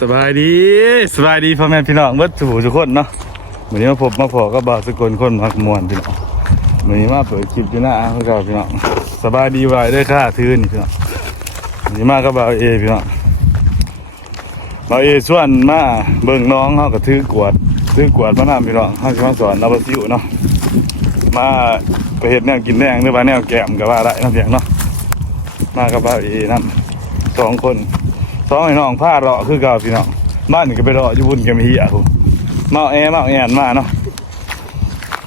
สบายดีสบายดีพ่อแม่พี่น้องเบิดสู่ทุกคนเนาะวันนี้มาพบมาพอก็บ่าวสกลคนมักมวนพี่น้องวันนี้มาเปิดคลิปอยู่หน้าอ่างเขาพี่น้องสบายดีไว้ได้ค่าทื่นพี่น้องวันนี้มาก็บ่าวเอพี่น้องบ่าวเอส่วนมาเบิ่งน้องเขาก็ถือกวดถือกวดมานำพี่น้องเขาจะมาสอนนับซิวเนาะมาไปเฮ็ดแนวกินแดงหรือว่าแนวแกมก็ว่าได้นาะเพียงเนาะมากับบ่าวเอนํสองคน สองไอ้น้องผ้าเราะคือเก่าพี่น้องบ้านนี่ก็ไปรออยู่บุญกันมีเหี้ยคุณเมาแอเมาแอนมาเนาะ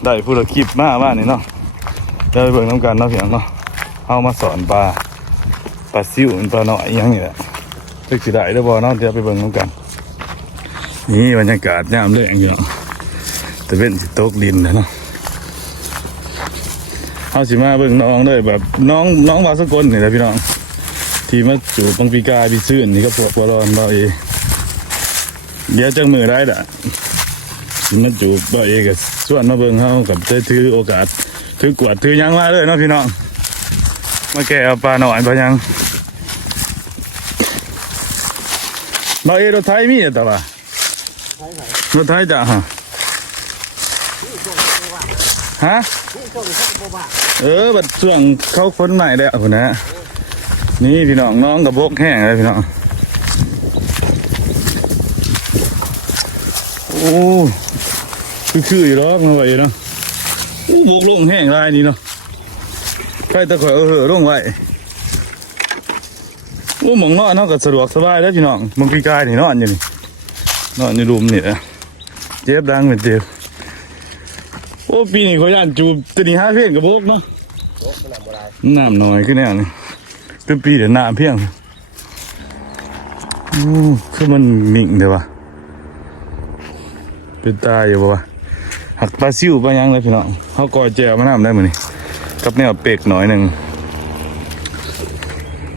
ได้พูดคลิปมาบ้านนี่เนาะเดี๋ยวไปเบิ่งน้ำกันเนาะพี่น้องเนาะเอามาสอนปลาปลาซิวมันปลาหน่อยยังนี่แหละจะสิได้ได้บ่เนาะเดี๋ยวไปเบิ่งน้ำกัน นี่บรรยากาศยามแรงพี่น้องแต่เป็นสิตกดินนะเนาะเอาสิมาเบิ่งน้องเลยแบบน้องน้องวาสกลนี่แหละพี่น้อง ที่มาจูบางปีกายพี่ซื่นนี่ก็พวกบอลอนเราเอเดี๋ยวจังมือได้ด่ะมาจูบเราเอกับส่วนมาเบิ่งเขากับได้ถือโอกาสถือกวดถือยังมาเลยเนาะพี่น้องมาแก่ปลาหน่อยปลายังเราเอรถไทยมีแต่ว่ารถไทยจ้ะฮะฮะเออบัดช่วงเขาคนใหม่แล้วคุณนะ นี่พี่น้องน้องกับบกแห้งเลยพี่น้องโอ้คือคืออยู่หรอกมาไว้เนาะโอ้บกลงแห้งลายนี่เนาะใครตะข่อยเอาเหอลงไว้โอ้หมองนอนเนาะก็สะดวกสบายแล้วพี่น้องมึงพี่กายนี่นอนอยู่นี่นอนในรูมนี่แหละเจ็บดังเป็นเจ็บโอ้ปีนี้เขาย่านจูบตัวนี้ห้าเพียงกับบกเนาะน้ำน้อยขึ้นแน่นี่ เป็นปีเดี๋ยวหน้าเพียงอู้คือมันนิ่งเดี๋ยววะเป็นตาอยู่ปะวะหักปลาซิวปลายังเลยพี่น้องเขากอยแจวมาน้ำได้เหมือนนี่กับแนวเป็กหน่อยหนึ่ง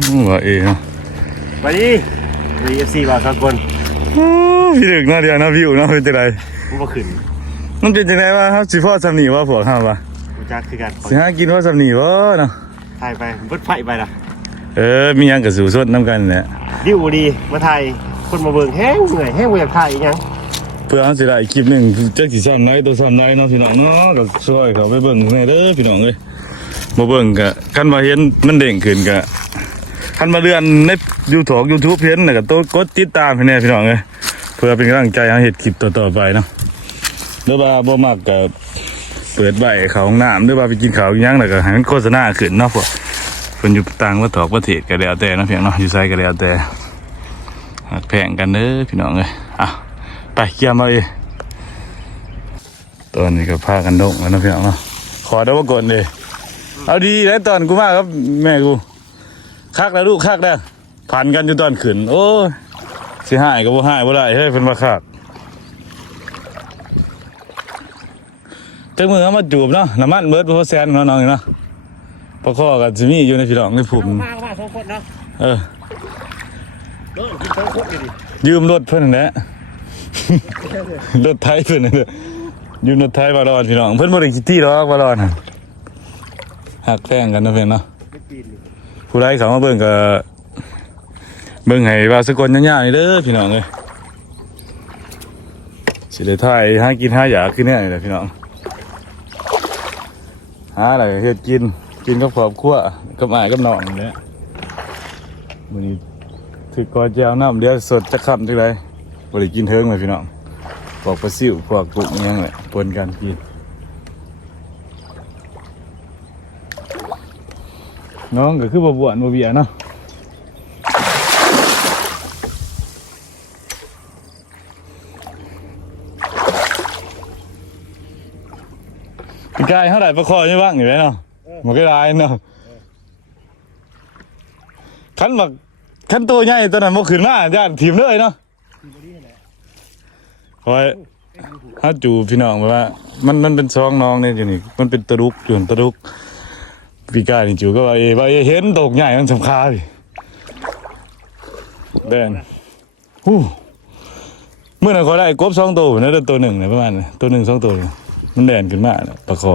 อู้ว่าเอ๋เนาะสวัสดีวีเอฟซีบาสากลอู้พี่ดึกเนาะเดียวเนาะวิวเนาะเป็นจังไดผู้บ่ขึ้นมันเป็นจังไดวะครับสิพ่อสำนีว่าพวกห้ามวะกูจักคือกันสิหากินพ่อสำนีวะเนาะถ่ายไปเบิดไฟไปล่ะ เออ มีหยังกับสู่สดน้ำกันเนี่ยดิวดีมาถ่ายคนมาเบิ่งแห้งเหนื่อยแห้งบ่อยากถ่ายอีหยังเพื่อเอาสิได้คลิปหนึ่งจักสิซ้ำไรตัวซ้ำไรเนาะพี่น้องเนาะก็ช่วยเขาไปเบิ่งแหน่เด้อพี่น้องเอ้ยมาเบิ่งกะคันมาเห็นมันเด้งขึ้นกะคันมาเดือนในยูทูบยูทูบเห็นน่ะก็ต้องกดติดตามให้แน่พี่น้องเอ้ยเพื่อเป็นกำลังใจให้เฮ็ดคลิปต่อๆไปเนาะหรือว่าบ่มักก็เปิดใบเขาห้องน้ำหรือว่าไปกินข้าวกินหยังแล้วก็ให้มันโฆษณาขึ้นเนาะพวก เพิ่นอยู่ต่างประเทศประเทศก็แล้วแต่นาะพี่น้องเนาะอยู่ไสก็แล้วแต่แพงกันเด้อพี่น้องเอ้ยอะไปเกี่ยมเอาเองตอนนี้ก็พากันดงแล้วนะพี่น้องเนาะขอได้ว่ากดเลยเอาดีแล้วตอนกูมากครับแม่กูคักแล้วลูกคักแล้วผ่านกันอยู่ตอนขึ้นโอ้สิหายก็บ่หายบ่ได้เฮ้ยเป็นว่าคักจักมือเอามาจูบเนาะน้ำมันเบิดบ่พอแสนเนาะน้องนี่เนาะ ปลาข้อกับจิมี่อยู่ในพี่น้องในผุ่มมาก็มาสองคนเนาะเออเออกินสองคนอยู่ดิยืมรถเพิ่นนั่นแหละรถไทยเพิ่นนั่นแหละยืมรถไทยบาลอนพี่น้องเพิ่นบ่ได้คิดที่หรอกบาลอนน่ะหักแป้งกันเนาะเพิ่นเนาะไม่ปีนนี่ผู้ใดเขามาเบิ่งก็เบิ่งให้ว่าสกลยาวๆนี่เด้อพี่น้องเอ้ยสิได้ถ่ายหากินหาอยากขึ้นแน่นี่แหละพี่น้องหาอะไรเฮ็ดกิน กินกับครอบครัวกับอายกับน้องนี่แหละมื้อนี้ถือกอแจวน้ำเดียวสดจะค่ำจังไดบ่ได้กินเทิงเลยพี่น้องพวกปลาซิวพวกกุ้งยังแหละปนกันกินน้องก็คือบ่บวนบ่เบียเนาะกายเท่าไหร่ประคอไม่บ้างอยู่ไหมเนาะ มันก็ได้เนาะขันแบักขันตัวใหญ่ตัวนั้นมันขึ้นมาญาติทีมเลยเนาะคอยถ้าจูพี่น้องแบบว่า มันมันเป็นซองน้องเนี่ยอยู่นี่ มันเป็นตะลุกอยู่ตะลุกพี่กายนี่จูก็ว่าเอว่าเอเห็นตกใหญ่มันสำคัญพี่แดนฮู้เมื่อนั้นเขาได้กบสองตัวนะตัวหนึ่งนะประมาณตัวหนึ่งสองตัวมันแดนขึ้นมาน่ะประคอ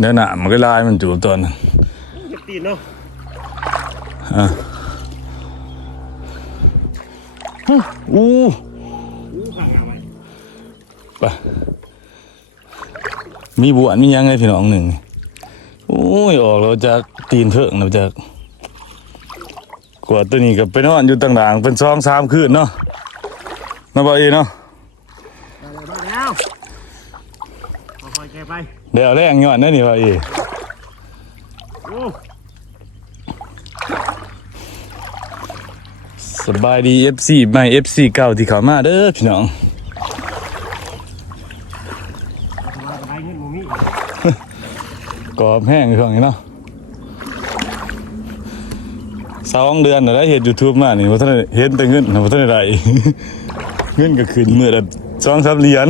เดินหนามันก็ลายมันจูบตัวนั้นจะปีนเนาะอะอู้อู้ข้างงามไหมไปมีบวชมียังไงพี่น้องหนึ่งโอ้ยออกแล้วจากตีนเถิงเราจากกว่าตัวนี้กับไปนอนอยู่ต่างๆเป็นสองสามคืนเนาะมาบอกเองเนาะ ไปแล้วไปแล้วค่อยๆแกไป เดี๋ยวแรงย้อนนั่นนี่ว่าเองโอ้สบายดี FC ใหม่ FC เก่าที่เขามาเด้อพี่น้องมาไปเงินหมูมี่กรอบแห้งช่วงนี้เนาะสองเดือนแล้วได้เห็นยูทูบมานี่ว่าท่านได้เห็นแต่เงินว่าท่านได้เงินก็ขึ้นมือละสองสามเหรียญ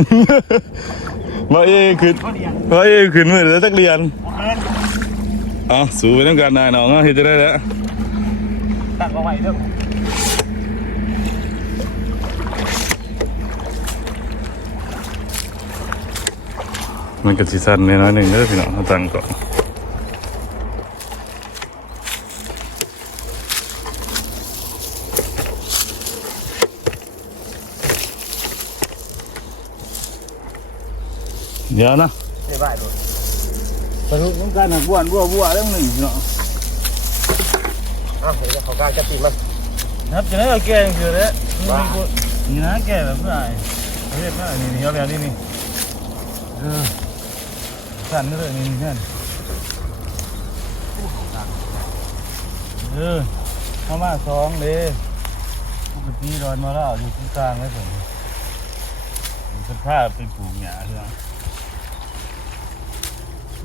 ว่าเอ้ขึ้นก็เดียนว่าเอ้ขึ้นมือละสักเหรียญโอเคเอ๋อสู้ไปต้องการนายน้องเอาเห็นจะได้แล้วตักเอาไว้เด้อมันก็สิสั้นน้อยๆหนึ่งเด้อพี่น้องเอาตังค์ก่อน เดี๋ยวนะได้บ้ายด้วยสรุปของการหักบ้วนบัวบัวเรื่องหนึ่งเนาะอ้าวเดี๋ยวเขากล้ารจะตีมันครับจะได้เอาแกงคือแล้วนี่นะแกแบบเพื่ออะไรเรียกว่านี่นี่เอาแล้วนี่นี่เออสั่นนี่เลยนี่นี่เพื่อนเออเข้ามาสองเลยปกติดอนมาแล้วอยู่ที่กลางแล้วผมเป็นผ้าไปปลูกหญ้า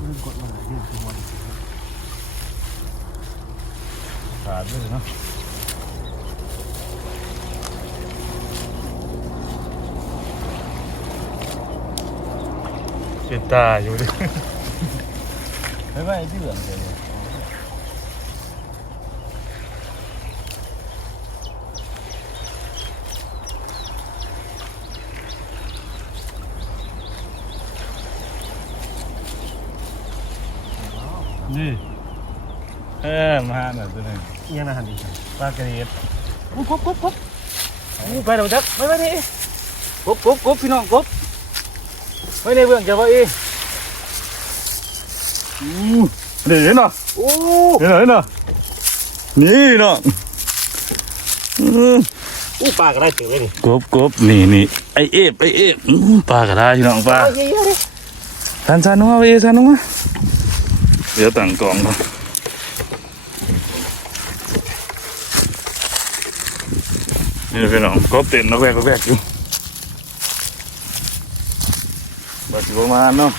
เรื่องลืมกดมาเลยลืมตัวมันขาดด้วยเนาะเจ็ดตาอยู่ดิ ไม่ไม่ที่เหลืองเลย นี่ เออมาหน่อยตัวหนึงยังนะฮันดีปลากระเดียดกบกบกบกบอู้ไปเดี๋ยวจักไปไปนี่กบกบกบพี่น้องกบไปในเบื้องจะว่าอีอู้เดี๋ยวเห็นเนาะโอ้เห็นเนาะเห็นเนาะนี่เนาะอืมอู้ปลากระไรถึงเลยนี่กบกบนี่นี่ไอเอฟไอเอฟอื้อปลากระดาพี่น้องปลาโอ้ยเยอะเลยสันสันลงมาไปสันลงมาเดี๋ยวตั้งกล่องก่อน นี่พี่น้องกบเต็นนกแวกนกแวกอยู่บัดสิประมาณเนาะ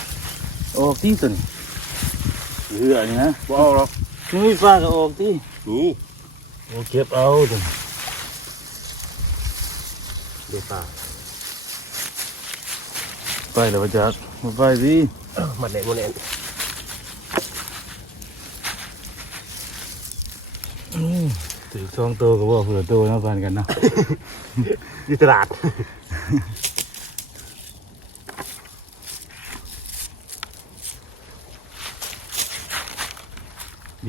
ออกที่สุดเหลือนี่นะว้าวหรอกนี่ฟ้าก็ออกที่นี่โอเก็บเอาตัวดูปลาไปแล้วประจักมาไปสิมันเละมันเละ ถือสองตัวก็บอกเผื่อตัวนะพันกันเนาะ อยู่ตลาด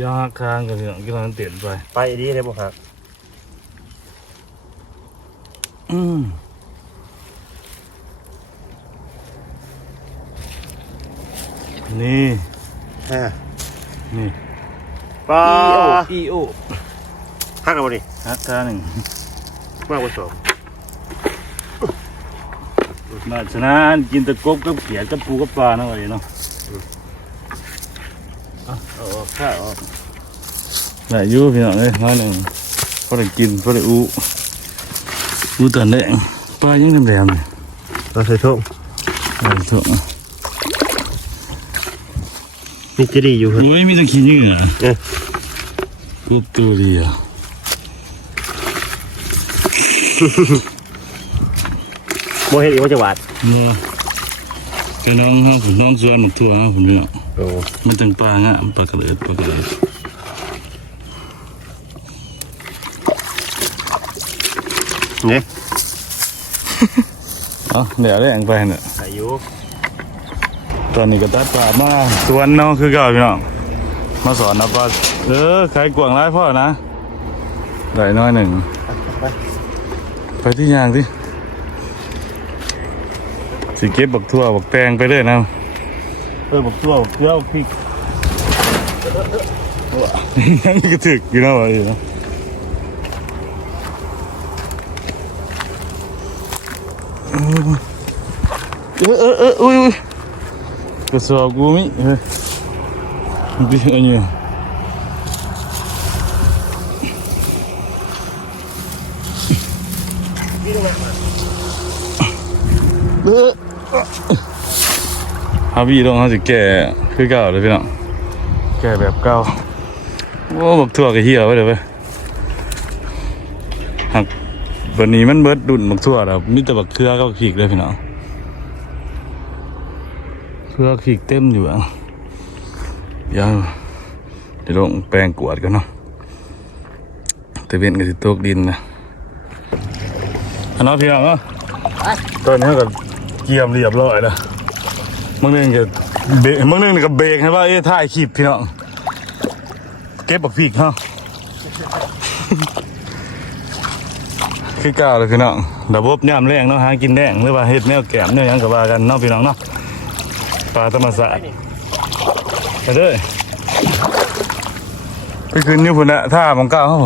ยากคางกันเนาะกินมันเตียนไป ไปดีเลยบ่ครับอืมนี่ อ่านี่ปลาอีโอ หักเอาบ่ดิฮักคาหนึ่งมากกว่าสองมาฉะนั้นกินแตะกบกับเขียดกับปูกับปลาเนาะไอ้เนาะเอาเอาออกข้าวออกได้อยู่พี่น้องเอ้ยน้อยหนึ่งพอได้กินพอได้อู้อู้ตอนแรกปลายังแหลมๆเลยเราใส่ทุ่งได้ทุกนี่จะดีอยู่ครับโอ้ยมีแตะขี้เหงื่อเอ๊ะกบตัวเดียว โมเห็นอีกว่าจะหวาดเนาะแกน้องห้าผมน้องสวนหมกทั่วห้าผมเนี่ยโอ้มันถึงปลางะปลากระเดิดปลากระเดิดเนี่ยเอ๋อเดี๋ยวได้ยังไปเนี่ยใส่อยู่ตอนนี้ก็ตัดปลามาสวนเนาะคือเก่าพี่น้องมาสอนนะปลาเออใครกวางร้ายพ่อนะได้น้อยหนึ่ง ไปไปที่ยางสิสิเก็บบักทั่วบักแตงไปเลยนะเออบักทั่วบักเกลือบักพริกยังกระถึกอยู่นะวะอยู่นะเออเออเอออุ้ยอุ้ยกระสอบกูมิเฮ้ยดิอันนี้ ฮาวีต้องเขาจะแก่คือเก่าเลยพี่น้องแก่แบบเก่าโอ้บักทั่วกับเหี่ยวไปเลยเว้ยหักวันนี้มันเบิดดุนบักทั่วแล้วมีแต่บักเครือกับบักขีกเลยพี่น้องเครือขีกเต็มอยู่อะเดี๋ยวเดี๋ยวลงแปลงกวาดกันเนาะแต่เว้นก็สิตกดินนะอันนั้นพี่น้องเนาะตอนนี้ก็เกียมเรียบร้อยแล้ว มึงนึงก็เบรกมึงนึงก็เบรกให้ว่าเอ้ถ่ายคลิปพี่น้องเก็บบักพีกเฮาคือเก่าเลยพี่น้องระบบย่ามแรงเนาะหากินแดงหรือว่าเฮ็ดแนวแกมแนวหยังก็ว่ากันเนาะพี่น้องเนาะปลาธรรมศาสตร์ไปเด้อไปขึ้นอยู่พุ่นนะท่าของก่าเฮา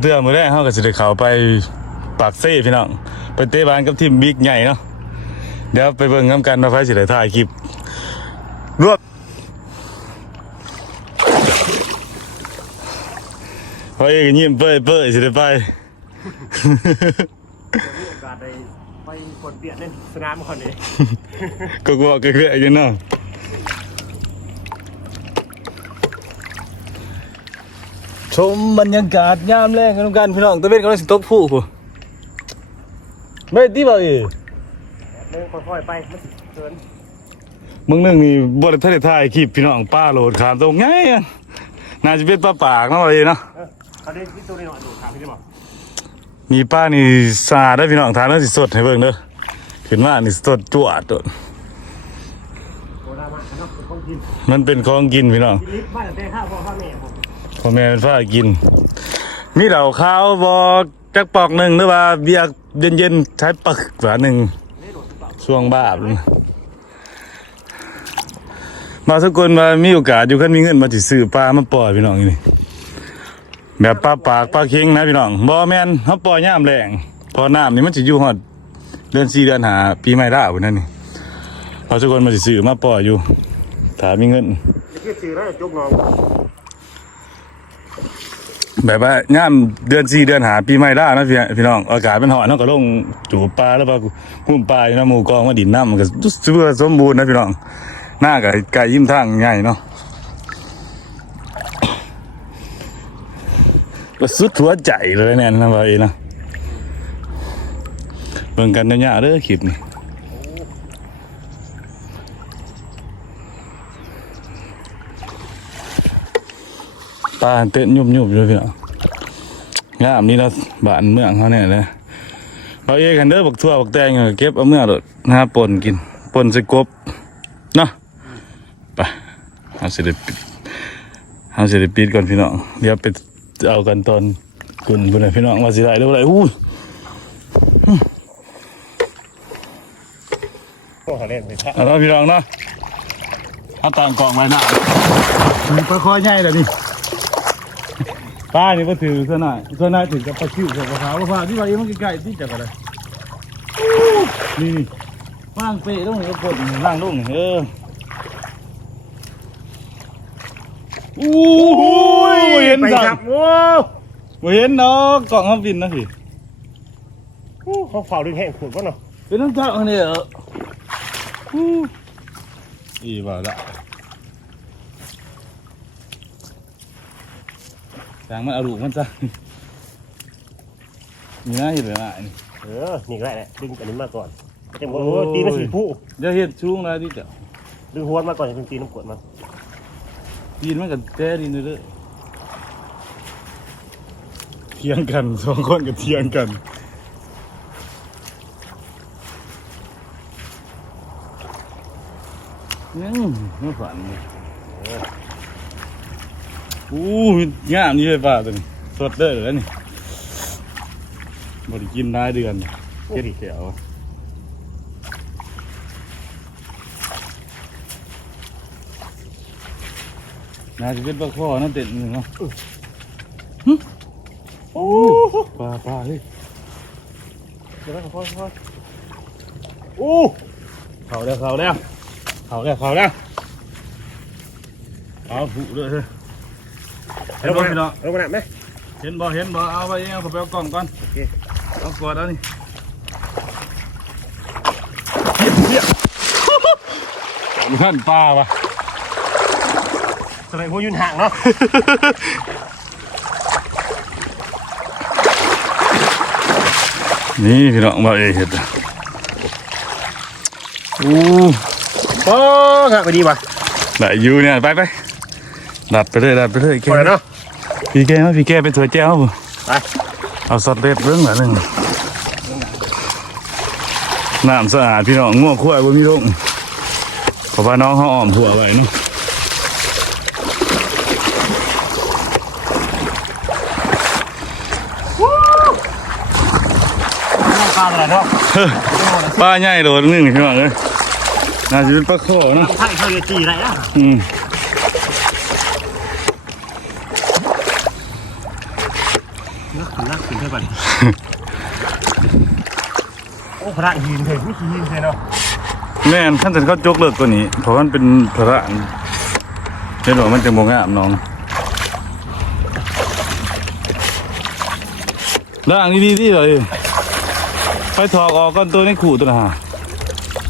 เตือนมือแรกเขาก็สิได้เขาไปปากเซ่พี่น้อง ไปเตะบานกับทีมบิ๊กใหญ่เนาะเดี๋ยวไปเบิ่งน้ำกันมาไฟสิได้ถ่ายคลิปรวบพอเอกยิ้มเป้ยเป้ยสิได้ไปมีโอกาสได้ไปคนเปลี่ยนเล่นสนามคนนี้ก็กลัวก็เกลืออยู่เนาะชมบรรยากาศยามแรงกันกันพี่น้องตะเวนกำลังสิตกผู้ผู้ ไม่ตีบ่เอ้ยเดินค่อยๆไปมันสิเกินมึงนึงนี่บ่ได้ทันได้ถ่ายคลิปพี่น้องป้าโหลดขามตรงไงอะน่าจะเป็นป้าปากเนาะว่าเอ้ยเนาะ เออเขาได้ที่ตัวนี้หน่อยดูถามพี่ได้บอกมีป้านี่สาดได้อพี่น้องทานแล้วสิสดให้เบิ่งเด้อขึ้นมานี่สดจวดโดดโบราณมากเนาะเป็นของกินมันเป็นของกินพี่น้อง กินลิฟต์บ้านแต่ข้าวพ่อข้าวแม่ผมพ่อแม่เป็นฟ้ากิน มีเหล่าข้าวบอ จักปอกหนึ่งหรือว่าเบียร์เย็นๆใช้ปักฝาหนึ่งช่วงบ้าบมาสักุลมามีโอกาสอยู่คันมีเงินมาจิซื้อปลามาปล่อยพี่น้องนี่แบบปลาปากปลาเค็งนะพี่น้องบอแมนเขาปล่อยย่ามแรงพอน้ำนี่มันจะอยู่หอดเดือนสี่เดือนหาปีใหม่ได้พุ่นนั่นนี่พอสักุลมาจิซื้อมาปล่อยอยู่ถามีเงินจะคิดชื่อแล้จุกน้อง แบบว่าย่ามเดือนสี่เดือนหาปีใหม่ได้นะพี่พี่น้องอากาศมันหอนเนาะก็ลงจูปลาแล้วปลาหุ้มปลาอยู่นะหมูกองมาดินน้ำมันก็รู้สึกว่าสมบูรณ์นะพี่น้องหน้ากับไก่ยิ้มทางใหญ่เนาะก็สุดหัวใจเลยเนี่ยนะว่าเองนะเบิ่งกันยาวๆเด้อคลิปนี่ ปลาเต้นยุบยุบอยู่พี่น้องงามนี่เราะบ้านเมืองเขาเนี่ยเลยเราเอกันเด้อบักทั่วบักแตงเนี่ยเก็บเอาเมื่อโดนะฮะปนกินปนสกบเนาะไปเอาเสได็จปิดเอาเสได็จปิดก่อนพี่น้องเดี๋ยวไปเอากันตอนกุนบุญพี่น้องว่าสิได้หรือได้อู้อ้เขาเล่นเลยครับอาละพี่น้องเนาะเอาตามกล่องไว้หน้ามีปลาคอใหญ่เลยนี่ ป้านี่ก็ถือซะหน่อยซะหน่อยถึงกับปลาคิ้วกับปลาขาวปลาขาวที่ว่าเอ้มันใกล้ๆที่จะอะไรนี่นี่ว่างเปะต้องกดนี่ล่างลงนี่เอออู้หูยบ่เห็นไปจัจังบโอ้บ่เห็นเนาะกล่องเขาบินนะพี่โหเขาเฝ้าดึงแห้งขุดวะเนาะเป็นน้ำจักอันนี้เหรออู้อีบ่าละ จางมันเอาลูกมันจ้ะนี่นะเห็นไหมล่ะนี่เออนี่ก็ได้แหละดึงอันนี้มาก่อนเต็มโอ้โหตีมันสีผู้เดี๋ยวเห็ดชุ่งแล้วที่จะดึงหัวมาก่อนถึงตีน้ำกรดมายินมันกับแจ้ดินเด้อเทียงกันสองคนกับเทียงกันยังไม่ฝันเลย อู้ยงามนี่เลยป่าตัวนี้สดเด้อเหรอนี่บริกินได้เดือนเก็ดเขียวน่าจะเป็นปลาข้อนั่นเต็ดหนึ่งเนาะหึโอ้ปลาปลาเฮ้ยเดี๋ยวนะพ่อพ่อโอ้เขาแล้วเขาแล้วเขาแล้วเขาแล้วเอาผูด้วยเฮ้ย เห็นลงบ่มาพี่น้องลงมาหนักไหมเห็นบ่เห็นบ่เอาไปเองเอาไปเอากล่องก่อนโอเคเอากอดเอานี่ท่านป้าวะทำไมพวกยืนห่างเนาะนี่พี่น้องบ่เอยเห็ดอะอู้โอ้ห่างไปดีว่ะได้อยู่เนี่ยไปไปดัดไปเลยดัดไปเลยแกพอแล้วเนาะ พี่แกมาพี่แกเป็นถั่วแจ้วบ่ไปเอาสอดเล็ดเรื่องหน่อยหนึ่งน้ำสะอาดพี่น้องง่วงขั้วบ่มีลงเพราะว่าน้องเขาอ้อมหัวไว้นี่นั่งปลาอะไรเนาะป้าใหญ่โดดนึงพี่น้องเอ้ยน่าจะเป็นปลาโขอนะทำไทยเขาจะจีอะไรอะอืม นักขึ้นนักขึ้นเท่าไหร่โอ้พ ระหินเลยไม่ขี้หินเลยเนาะแม่นท่านจะเขาจกเลิกตัวนี้ เพราะมันเป็นพระเห็นบอกมันจะมองงามน้องด่างดีๆที่เลยไปถอกออกก่อนตัวนี้ขู่ตัวนะฮะ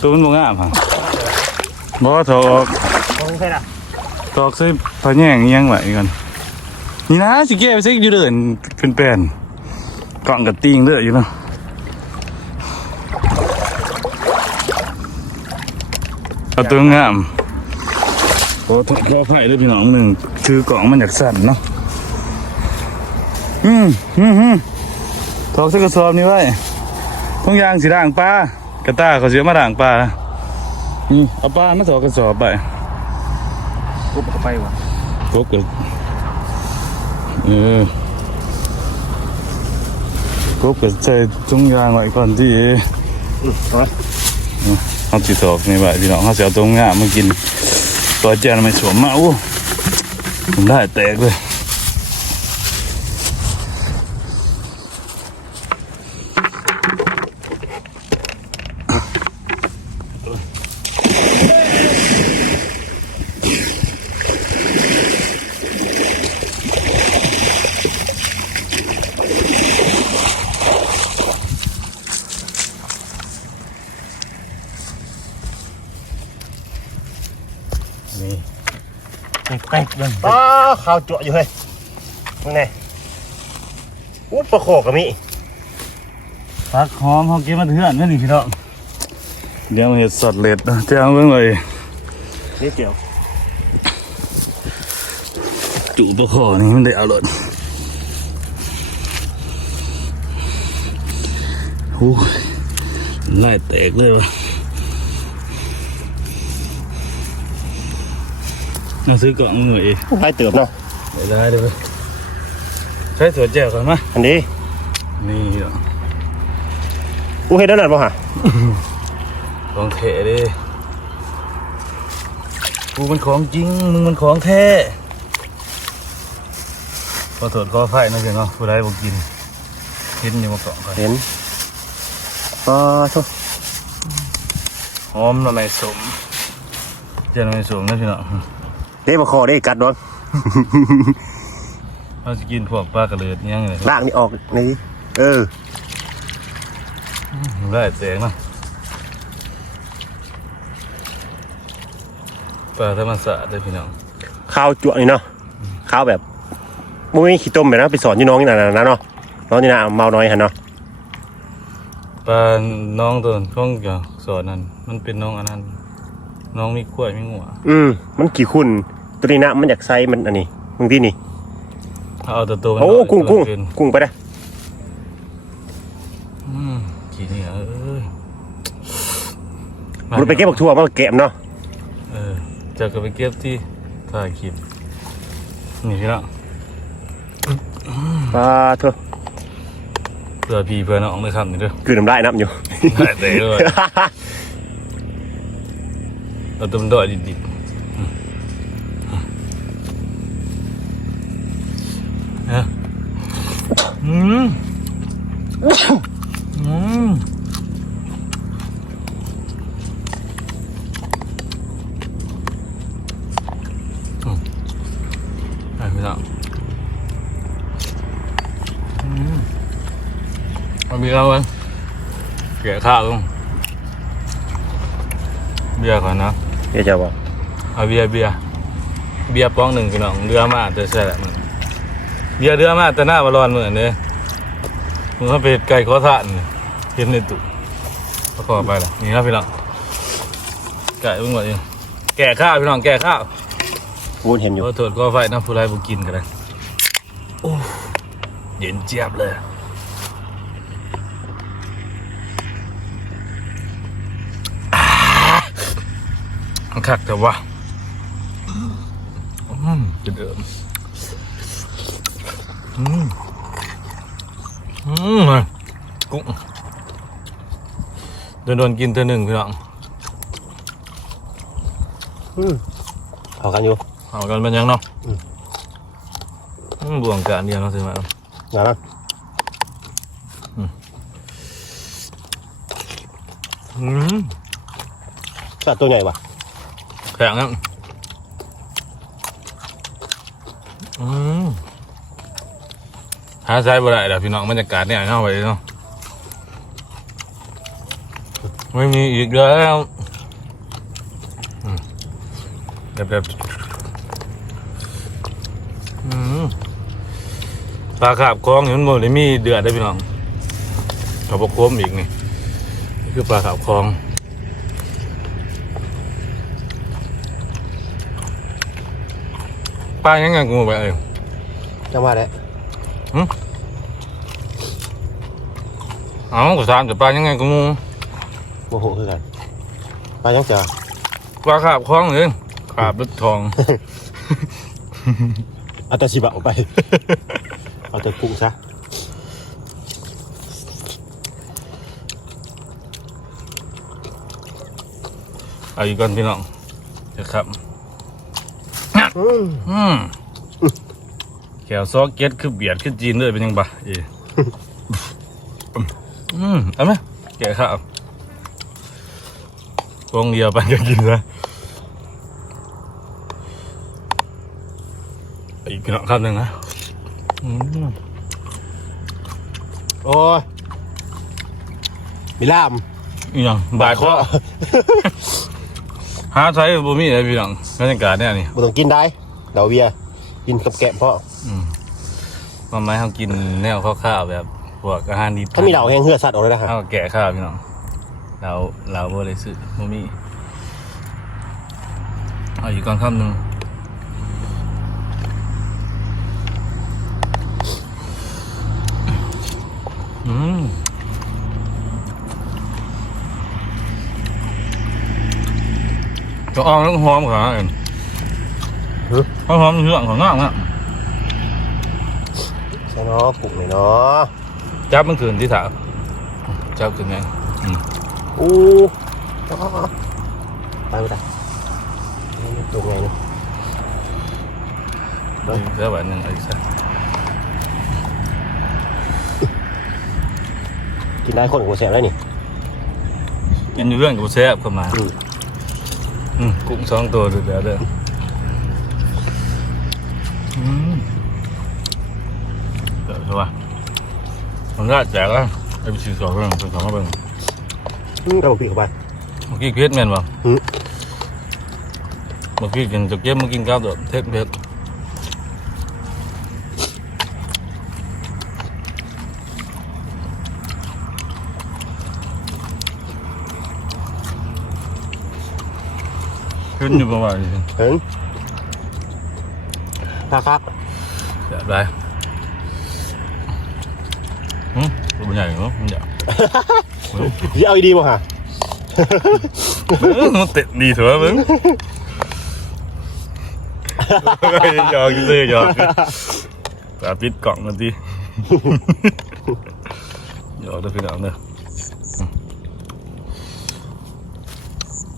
ตัวมันมองงามฮะบอกว่าถอกออกมองใช่ละถอกใส่ผ้าแยงอิหยังไว้กันนี่นะสิแก้ไปซิอยู่เดินเป็นแปลนกล่องกับติงเด้ออยู่เนาะ เอาตัวงามโอ้ถอดคอไผ่ด้วยพี่น้องหนึ่งคือกล่องมันอยากสั่นเนาะอืมอืมอืมถอกใส่กระสอบนี่ไว้ทุงยางสีด่างปลากระต้าเขาเสียมาด่างปลานะนี่เอาปลามาถอกกระสอบไปปุ๊บเข้าไปว่ะกบกันเออกบกันใส่ถุงยางไว้ก่อนที่อืมเอาไว้ เขาติดสอกนี่แบบพี่น้องเขาเสียตรงง่ามากินตัวเจนไม่สวมมาอู้ผมได้แตกเลย นป้าข้าวจั่วอยู่เฮ้ยมึงไงอู้ปลาโขกกับมิผักหอมเขากินมาเถื่อนนั่นนี่พี่น้องเดี๋ยวมาเห็ดสดเล็ดนะเจ้าเบิ่งเลยนี่เกี่ยวจุปลาคอนี่มันได้เอาหลดโอ้ยไล่แตกเลยวะ น่าซื้อกล่องมือเองไปเติมเนาะได้ได้เลยใช้ถั่วแจ่วก่อนมาอันนี้นี่เหรอกูเห็นแล้วนั่นป่ะฮะของแท้ดิกูมันของจริง มึงมันของแท้ขอโทษขอไฟนะเจ้าเนาะผู้ใดบอกกินเห็นอยู่มาเกาะก่อนเห็นป้าทุกหอมหน่อไม้สมเจ้าหน่อไม้สมนะพี่น้อง เด้มาคอได้กัดโดนเราจะกินพวกปลากระเลือดอิหยังไงล่างนี่ออกนี่เออได้แสงเนาะปลาธรรมศาสตร์เลยพี่น้องข้าวจั่วนี่เนาะข้าวแบบมุ้ยขี้ต้มแบบนั้นไปสอนยี่น้องนี่นะนะเนาะน้องนี่นะเมาน้อยฮะเนาะปลาน้องตัวข้องอย่าสอนนั่นมันเป็นน้องอันนั้น น้องมีขวดมีหัวอืมมันกี่คุณตัวนี้นะมันอยากใส่มันอันนี้มึงที่นี่เอาแต่ตัวมันโอ้น้ยกุ้งกุ้งตัวเนกุ้งไปได้อืมขี้เหนี่ยวเอ้ยมันไปเก็บบักทั่วมาแกมเนาะเออจะก็ไปเก็บที่ถ่ายคลิปนี่พี่น้องปลาเถอะเพื่อพี่เพื่อน้องเลยครับนี่เด้อคือน้ำลายน้ำอยู่ได้เด้อ เราต้มดอยดิบๆเอ้ออืมอืมอืมไปพี่น้องอืมเอาเบียร์มันแกะข้าวลงเบียร์ก่อนนะ เดี๋ยวจะบอกเอาเบียร์เบียร์เบียร์ป้องหนึ่งพี่น้องเรือมาแต่ใช่แหละมันเบียร์เรือมาแต่หน้าบอลอนเหมือนเนี่ยมึงเขาไปเฮ็ดไก่ขอทานนี่เห็นในตู้ก็ขอไปละนี่นะพี่น้องไก่เพิ่งหมดเองแก่ข้าวพี่น้องแก่ข้าวพูดเห็นอยู่ขอโทษก็ไฟนะผู้ไรบุกินกันเลยโอ้เย็นเจี๊ยบเลย คักแต่ว่าอืมจะเดิมอืมอืมเลยกุ้งโดนโดนกินเธอหนึ่งพี่น้องเอากันอยู่เอากันเป็นยังเนาะอืมอืมบวงการเดียวเนาะสิมางานละอืมสัตว์ตัวใหญ่ปะแข็งอะอืมหาใช้บ่ได้แล้วพี่น้องบรรยากาศเนี่ยเข้าไปเนาะไม่มีอีกแล้วอืมแบบแบบอืมปลาขาบคลองนี่มันบ่ได้มีเดือดได้พี่น้องเขาบอกโคมอีกนี่นี่ คือปลาขาบคลอง ปลายังไงกูไปเองจังว่าได้เอ้ากูถามแต่ปลายังไงกูโมโหคือกันปลายังจะปลาขาบคล้องเลยขาบรถทอง เอาแต่สิบะออกไป เอาแต่กุ้งซะเอาอีกก่อนพี่น้องเดี๋ยวครับ อืมอืมแขวซอกเก็ตคือเบียดคือจีนเลยเป็นยังบะเออืมเอาไหมแกะข้าวกองเดียวไปก็กินซะอีกพี่น้องคำหนึ่งนะอืมโอ้ยมีล่ามอีกอย่างบาดคอหาใช้บ่มีเลยพี่น้องบรรยากาศเนี่ยนี่บ่ต้องกินได้เดาเบียร์กินกับแกะเพราะมาไม้เขากินแนวข้าวๆแบบพวกอาหารดีถ้ามีเหล่าแห้งเหือดสัตว์ออกเลยนะฮะข้าวแกะข้าวพี่น้องเราเราบ่ได้ซื้อบ่มีเอาอีกก่อนคำหนึ่งอืม ก็อ้อมแล้วก็หอมขาเองหอมๆเรื่องของงอกนะใช่เนาะกุ้งเลยเนาะจับมันคืนที่ถาจับคืนไงอู้ไปไม่ได้ตัวไงเนี่ยเดี๋ยวแบบนึงอะไรสักกินได้คนกับแสบได้นี่กินอยู่เรื่องกับแซ่บเข้ามา อืมอืมกุ้งสองตัวเดือดเด้ออืมเดี๋ยวใช่ปะมันน่าแจกอะไอ้พี่ซื้อสองเรื่องซื้อสองมาเบิ่งอืมกระบอกปีกเข้าไปเมื่อกี้เพชรแม่นป่ะอืมเมื่อกี้กินจะเก็บมากินข้าวตัวเทศเพชร นอยู่ประมาณนี้ถึงถ้าครับ Dạ đây Ừ, nó nhảy nó không nhảy ที่เอาดีๆมาฮะ Ừ, nó tiện đi thừa vững Giò cái gì giò ตาปิดกล่องกันทีหยอกเด้อพี่น้องเด้อ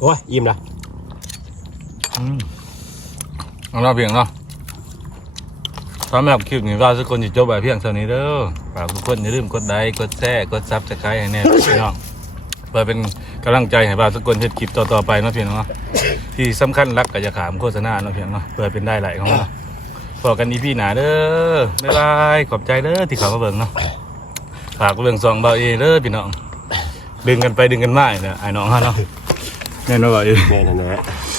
โอ้ยอิ่มละอืม เอาเราะเพียงเนาะสำหรับคลิปนี้ว่าทุกคนจะจบแบบเพียงเท่านี้เด้อฝากทุกคนอย่าลืมกดไลค์กดแชร์กดซับสไครต์ให้แน่พี่น้องเพื่อเป็นกำลังใจให้บ่าวทุกคนเฮ็ดคลิปต่อๆไปเนาะพี่น้องเนาะที่สำคัญรักกับอย่าขามโฆษณาเนาะเพียงเนาะเพื่อเป็นได้ไหลของเราพอกันอีพี่หนาเด้อบ๊ายบายขอบใจเด้อที่เขามาเบิ่งเนาะฝากเรื่องซองเบาเอเด้อพี่น้องดึงกันไปดึงกันมาเนี่ยไอ้น้องฮะเนาะแน่นอนบ่าวเอแม่นั่นแหละโ